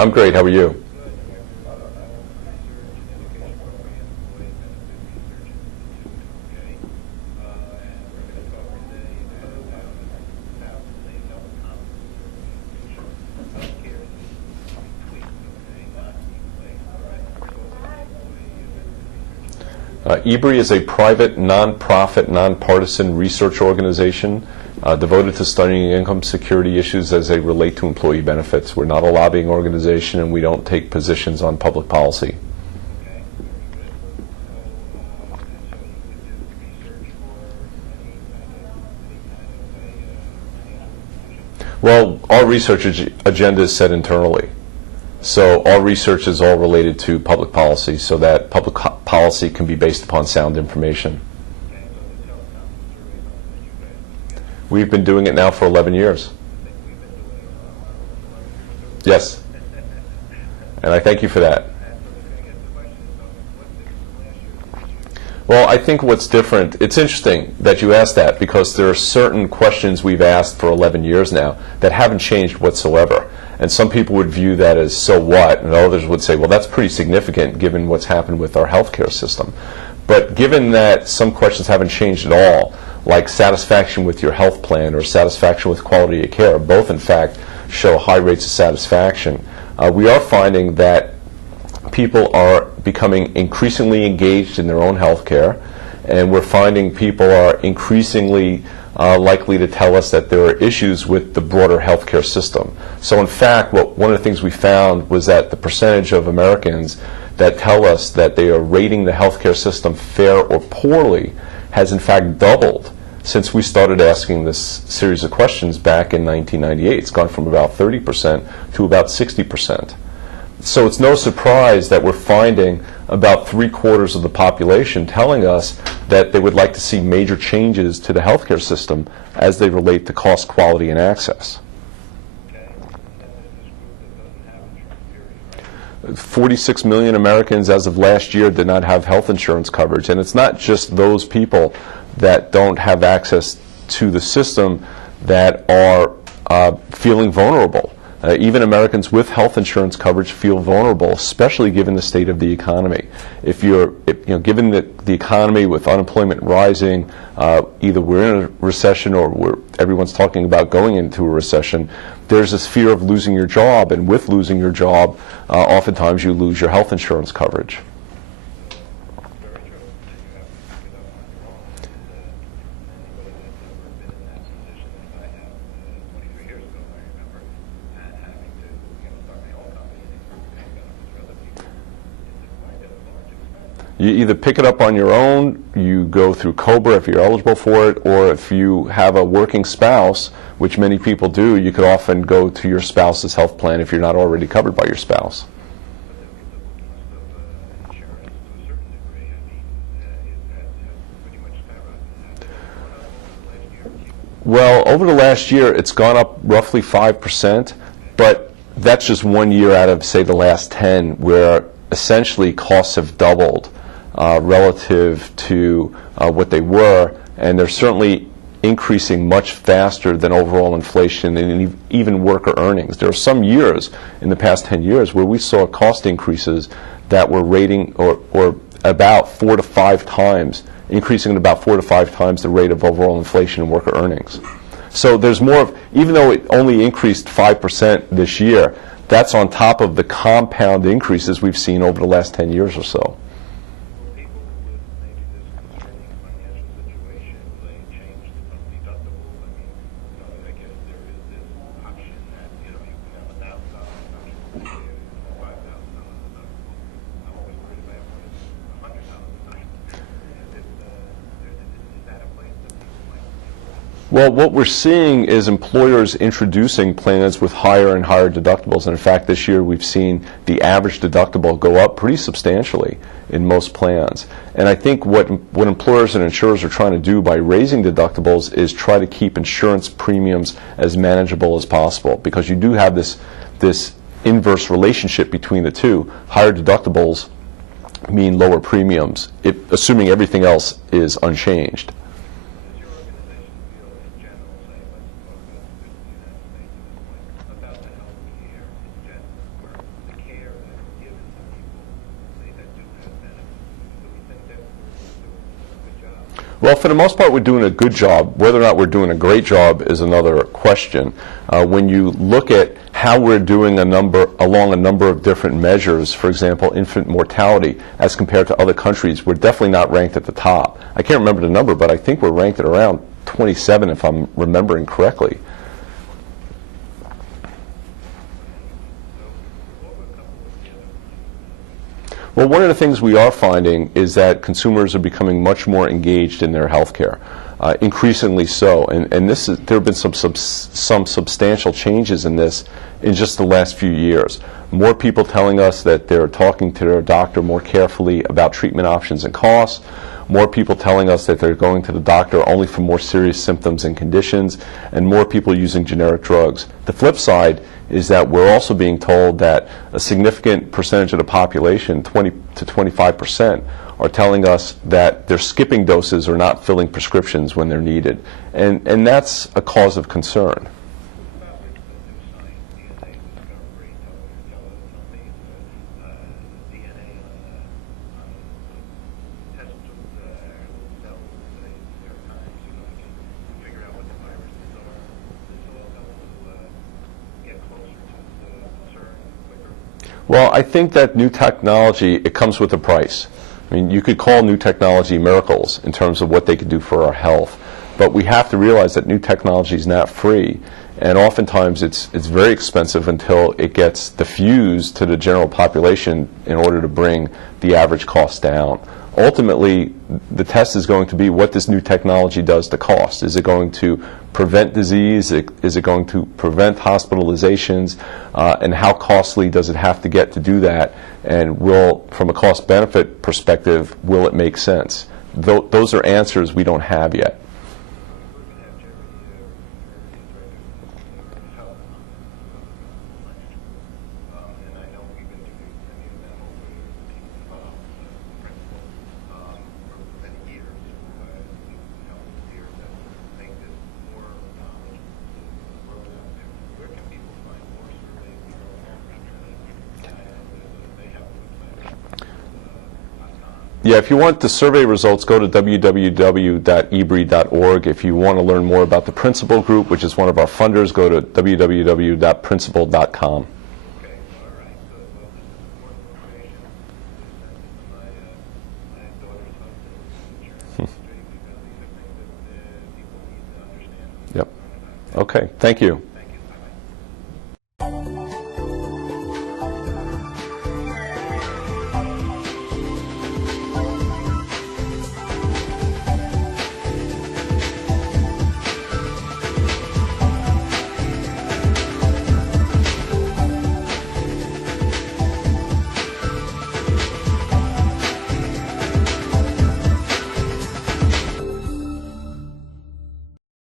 I'm great. How are you? EBRI is a private, non-profit, nonpartisan research organization devoted to studying income security issues as they relate to employee benefits. We're not a lobbying organization, and we don't take positions on public policy. Well, our research agenda is set internally. So our research is all related to public policy, so that public policy can be based upon sound information. We've been doing it now for 11 years. Yes. And I thank you for that. Well, I think what's different, it's interesting that you asked that, because there are certain questions we've asked for 11 years now that haven't changed whatsoever. And some people would view that as so what, and others would say, well, that's pretty significant given what's happened with our healthcare system. But given that some questions haven't changed at all, like satisfaction with your health plan or satisfaction with quality of care, both in fact show high rates of satisfaction, we are finding that people are becoming increasingly engaged in their own health care, and we're finding people are increasingly likely to tell us that there are issues with the broader healthcare system. So in fact, one of the things we found was that the percentage of Americans that tell us that they are rating the healthcare system fair or poorly has in fact doubled since we started asking this series of questions back in 1998. It's gone from about 30% to about 60%. So it's no surprise that we're finding about 3/4 of the population telling us that they would like to see major changes to the healthcare system as they relate to cost, quality, and access. 46 million Americans as of last year did not have health insurance coverage, and it's not just those people that don't have access to the system that are feeling vulnerable. Even Americans with health insurance coverage feel vulnerable, especially given the state of the economy. Given the economy with unemployment rising, either we're in a recession or everyone's talking about going into a recession, there's this fear of losing your job, and with losing your job, oftentimes you lose your health insurance coverage. You either pick it up on your own, you go through COBRA if you're eligible for it, or if you have a working spouse, which many people do, you could often go to your spouse's health plan if you're not already covered by your spouse. Well, over the last year, it's gone up roughly 5%, but that's just 1 year out of, say, the last 10, where essentially costs have doubled relative to what they were, and they're certainly increasing much faster than overall inflation and even worker earnings. There are some years in the past 10 years where we saw cost increases that were rating or about 4 to 5 times, increasing at about 4 to 5 times the rate of overall inflation and worker earnings. So there's more of, even though it only increased 5% this year, that's on top of the compound increases we've seen over the last 10 years or so. Well, what we're seeing is employers introducing plans with higher and higher deductibles. And in fact, this year we've seen the average deductible go up pretty substantially in most plans. And I think what employers and insurers are trying to do by raising deductibles is try to keep insurance premiums as manageable as possible, because you do have this inverse relationship between the two. Higher deductibles mean lower premiums, assuming everything else is unchanged. Well, for the most part, we're doing a good job. Whether or not we're doing a great job is another question. When you look at how we're doing along a number of different measures, for example, infant mortality, as compared to other countries, we're definitely not ranked at the top. I can't remember the number, but I think we're ranked at around 27, if I'm remembering correctly. Well, one of the things we are finding is that consumers are becoming much more engaged in their health care, increasingly so. And there have been some substantial changes in this in just the last few years. More people telling us that they're talking to their doctor more carefully about treatment options and costs. More people telling us that they're going to the doctor only for more serious symptoms and conditions, and more people using generic drugs. The flip side is that we're also being told that a significant percentage of the population, 20 to 25%, are telling us that they're skipping doses or not filling prescriptions when they're needed. And that's a cause of concern. Well, I think that new technology, it comes with a price. I mean, you could call new technology miracles in terms of what they could do for our health, but we have to realize that new technology is not free, and oftentimes it's very expensive until it gets diffused to the general population in order to bring the average cost down. Ultimately, the test is going to be what this new technology does to cost. Is it going to prevent disease? Is it going to prevent hospitalizations? And how costly does it have to get to do that? And from a cost-benefit perspective, will it make sense? Those are answers we don't have yet. Yeah, if you want the survey results, go to www.ebri.org. If you want to learn more about the Principal Group, which is one of our funders, go to www.principal.com. Yep. Okay, thank you.